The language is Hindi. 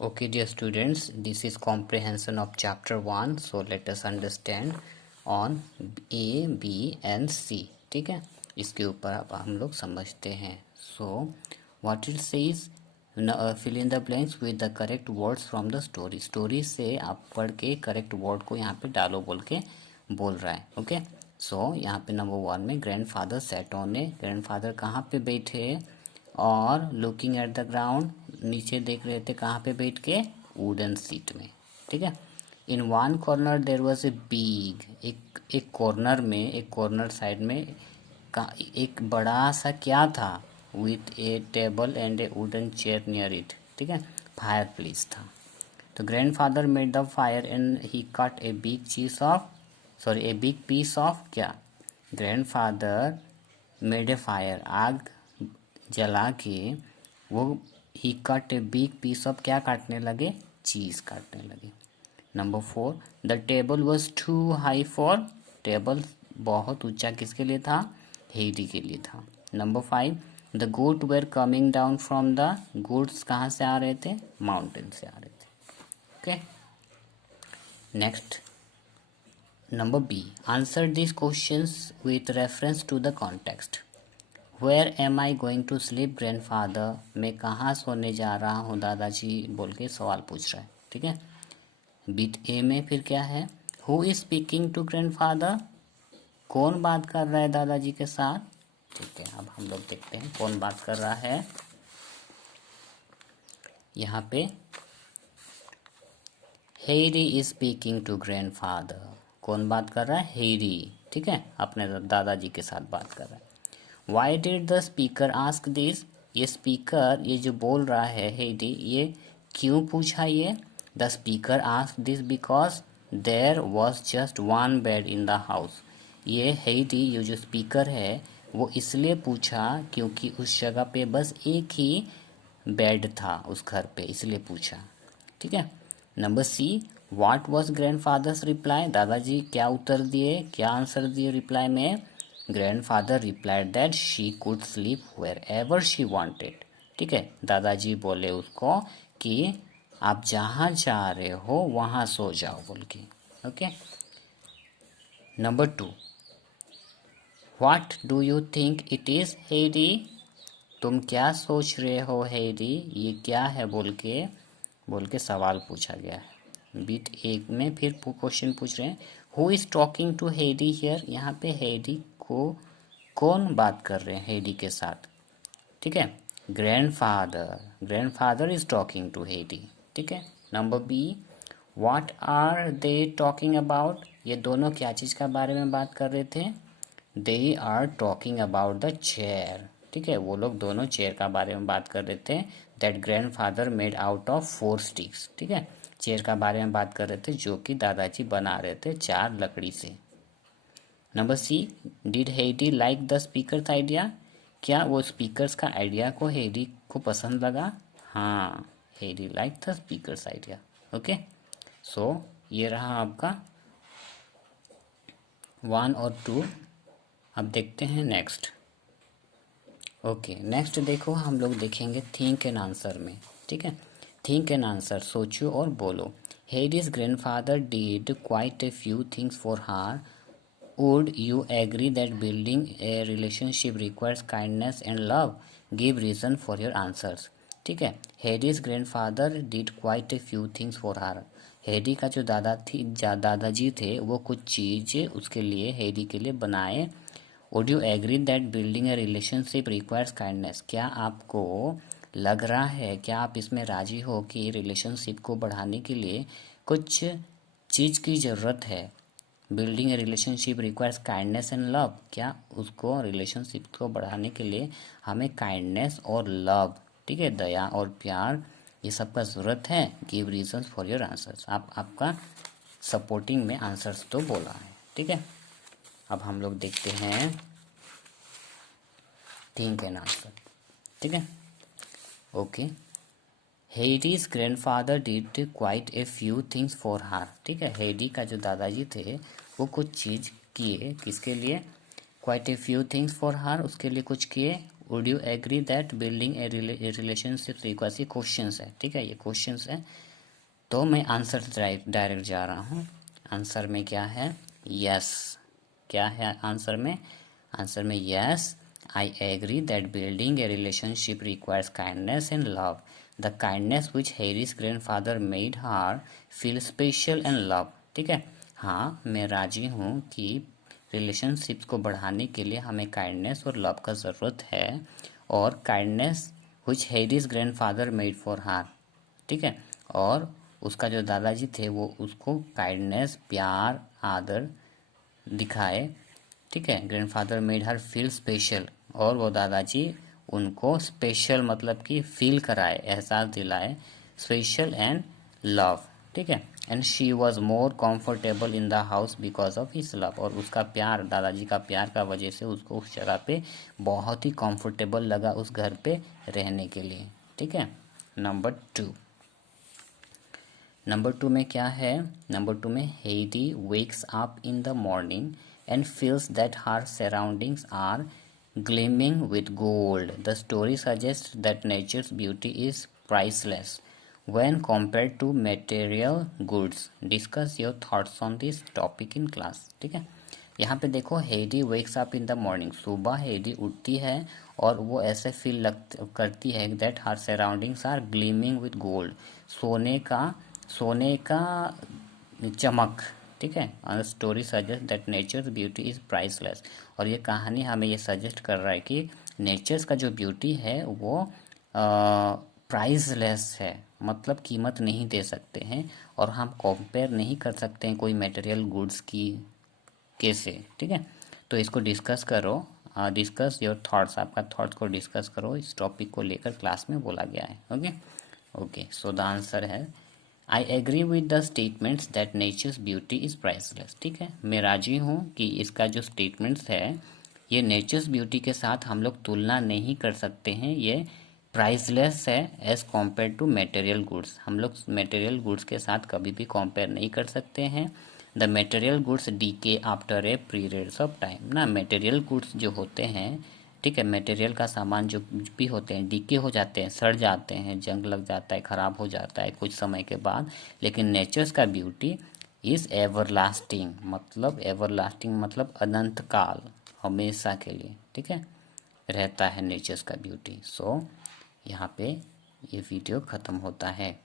Okay, dear students, this is comprehension of chapter 1. So let us understand on A, B and C. ठीक है, इसके ऊपर अब हम लोग समझते हैं. So what it says, fill in the blanks with the correct words from the story. Story से आप पढ़ के correct word को यहाँ पे डालो बोल के बोल रहा है. ओके, सो यहाँ पे नंबर 1 में grandfather sat on A. Grandfather कहाँ पे बैठे और लुकिंग एट द ग्राउंड, नीचे देख रहे थे. कहाँ पे बैठ के? वुडन सीट में. ठीक है. In one corner there was a big, एक कॉर्नर में, एक कॉर्नर साइड में एक बड़ा सा क्या था? With a table and a wooden chair near it. ठीक है, फायर प्लेस था. तो grandfather made the fire and he cut a big piece of क्या? ग्रैंडफादर मेड ए फायर, आग जला के वो he cut a big piece of क्या काटने लगे? चीज़ काटने लगे. Number 4, the table was too high for. Table बहुत ऊंचा किसके लिए था? हेडी के लिए था. Number 5, the good were coming down from the. Goods कहाँ से आ रहे थे? माउंटेन से आ रहे थे. Okay, next number B, answer this questions with reference to the context. Where am I going to sleep grandfather, मैं कहाँ सोने जा रहा हूँ दादाजी बोल के सवाल पूछ रहा है. ठीक है. बीट ए में फिर क्या है? Who is speaking to grandfather, कौन बात कर रहा है दादाजी के साथ? ठीक है, अब हम लोग देखते हैं कौन बात कर रहा है. यहाँ पे Harry is speaking to grandfather. कौन बात कर रहा है? हैरी. ठीक है, अपने दादाजी के साथ बात कर रहा है. Why did the speaker ask this, ये स्पीकर, ये जो बोल रहा है हेडी, ये क्यों पूछा? ये the speaker ask this because there was just one bed in the house. ये हेडी, ये जो स्पीकर है वो इसलिए पूछा क्योंकि उस जगह पे बस एक ही बेड था उस घर पे, इसलिए पूछा. ठीक है. Number C, what was grandfather's reply, दादाजी क्या उत्तर दिए, क्या आंसर दिए रिप्लाई में? Grandfather replied that she could sleep wherever she wanted. ठीक है, दादाजी बोले उसको कि आप जहाँ चाह रहे हो वहाँ सो जाओ बोल के. Okay. Number 2, what do you think it is Harry, तुम क्या सोच रहे हो हैरी, ये क्या है बोल के सवाल पूछा गया है. बीट एक में फिर क्वेश्चन पूछ रहे हैं, who is talking to Harry here, यहाँ पे हैरी को कौन बात कर रहे हैं हेडी के साथ? ठीक है, grandfather is talking to Heidi. ठीक है. Number B, what are they talking about, ये दोनों क्या चीज़ का बारे में बात कर रहे थे? They are talking about the chair. ठीक है, वो लोग दोनों चेयर का बारे में बात कर रहे थे. That grandfather made out of 4 sticks. ठीक है, चेयर का बारे में बात कर रहे थे जो कि दादाजी बना रहे थे 4 लकड़ी से. Number C, did Heidi like the speaker's idea, क्या वो स्पीकर्स का आइडिया को हेडी को पसंद लगा? हाँ, Heidi like the speaker's idea. Okay, so ये रहा आपका 1 और 2. अब देखते हैं नेक्स्ट. ओके, नेक्स्ट देखो, हम लोग देखेंगे थिंक एंड आंसर में. ठीक है, थिंक एंड आंसर, सोचो और बोलो. Hades grandfather did quite a few things for her. Would you agree that building a relationship requires kindness and love? Give reason for your answers. ठीक है, Hades grandfather did quite a few things for her. Heidi का जो दादाजी थे वो कुछ चीज़ उसके लिए, हेडी के लिए बनाए. Would you agree that building a relationship requires kindness, क्या आपको लग रहा है, क्या आप इसमें राजी हो कि रिलेशनशिप को बढ़ाने के लिए कुछ चीज़ की ज़रूरत है? Building a relationship requires kindness and love, क्या उसको, रिलेशनशिप को बढ़ाने के लिए हमें काइंडनेस और लव, ठीक है, दया और प्यार, ये सब का ज़रूरत है? Give reasons for your answers, आप आपका सपोर्टिंग में आंसर्स तो बोला है. ठीक है, अब हम लोग देखते हैं थिंक एंड आंसर. ठीक है. Okay, Hades grandfather did quite a few things for हर. ठीक है, हेडी का जो दादाजी थे वो कुछ चीज़ किए, किसके लिए? Quite a few things for her, उसके लिए कुछ किए. Would you agree that building a relationship requires, ये क्वेश्चंस है, ठीक है, ये क्वेश्चंस है। तो मैं आंसर डायरेक्ट जा रहा हूँ। आंसर में क्या है? यस। क्या है आंसर में? आंसर में yes, I agree that building a relationship requires kindness and love, the kindness which Harry's grandfather made her feel special and love. ठीक है, हाँ मैं राजी हूँ कि रिलेशनशिप्स को बढ़ाने के लिए हमें काइंडनेस और लव का ज़रूरत है, और kindness which Harry's grandfather made for her, ठीक है, और उसका जो दादाजी थे वो उसको काइंडनेस, प्यार, आदर दिखाए, ठीक है। Grandfather made her feel special, और वो दादाजी उनको स्पेशल मतलब कि फील कराए, एहसास दिलाए, स्पेशल एंड लव, ठीक है। And she was more comfortable in the house because of his love, और उसका प्यार, दादाजी का प्यार का वजह से उसको उस जगह पे बहुत ही कंफर्टेबल लगा उस घर पे रहने के लिए, ठीक है। नंबर टू में क्या है? नंबर टू में Heidi wakes up in the morning and feels that her surroundings are gleaming with gold. The story suggests that nature's beauty is priceless when compared to material goods. Discuss your thoughts on this topic in class. ठीक है, यहाँ पे देखो, Heidi wakes up in the morning, सुबह हेडी उठती है और वो ऐसे फील करती है that her surroundings are gleaming with gold, सोने का चमक, ठीक है। Story suggest that nature's beauty is priceless, और ये कहानी हमें ये सजेस्ट कर रहा है कि नेचर्स का जो ब्यूटी है वो प्राइसलेस है, मतलब कीमत नहीं दे सकते हैं, और हम कंपेयर नहीं कर सकते हैं कोई मटेरियल गुड्स की कैसे, ठीक है। तो इसको डिस्कस करो, डिस्कस योर थॉट्स, आपका थॉट्स को डिस्कस करो, इस टॉपिक को लेकर क्लास में बोला गया है। ओके, सो द आंसर है I agree with the statements that nature's beauty is priceless. ठीक है, मैं राजी हूँ कि इसका जो स्टेटमेंट्स है ये नेचर्स ब्यूटी के साथ हम लोग तुलना नहीं कर सकते हैं, ये प्राइसलेस है as compare to material goods. हम लोग मटेरियल गुड्स के साथ कभी भी कंपेयर नहीं कर सकते हैं। The material goods decay after a periods of time, ना मटेरियल गुड्स जो होते हैं, ठीक है, मटेरियल का सामान जो भी होते हैं डीके हो जाते हैं, सड़ जाते हैं, जंग लग जाता है, ख़राब हो जाता है कुछ समय के बाद। लेकिन नेचर्स का ब्यूटी इज़ एवरलास्टिंग, मतलब अनंत काल, हमेशा के लिए, ठीक है, रहता है नेचर्स का ब्यूटी। सो यहाँ पे ये वीडियो ख़त्म होता है।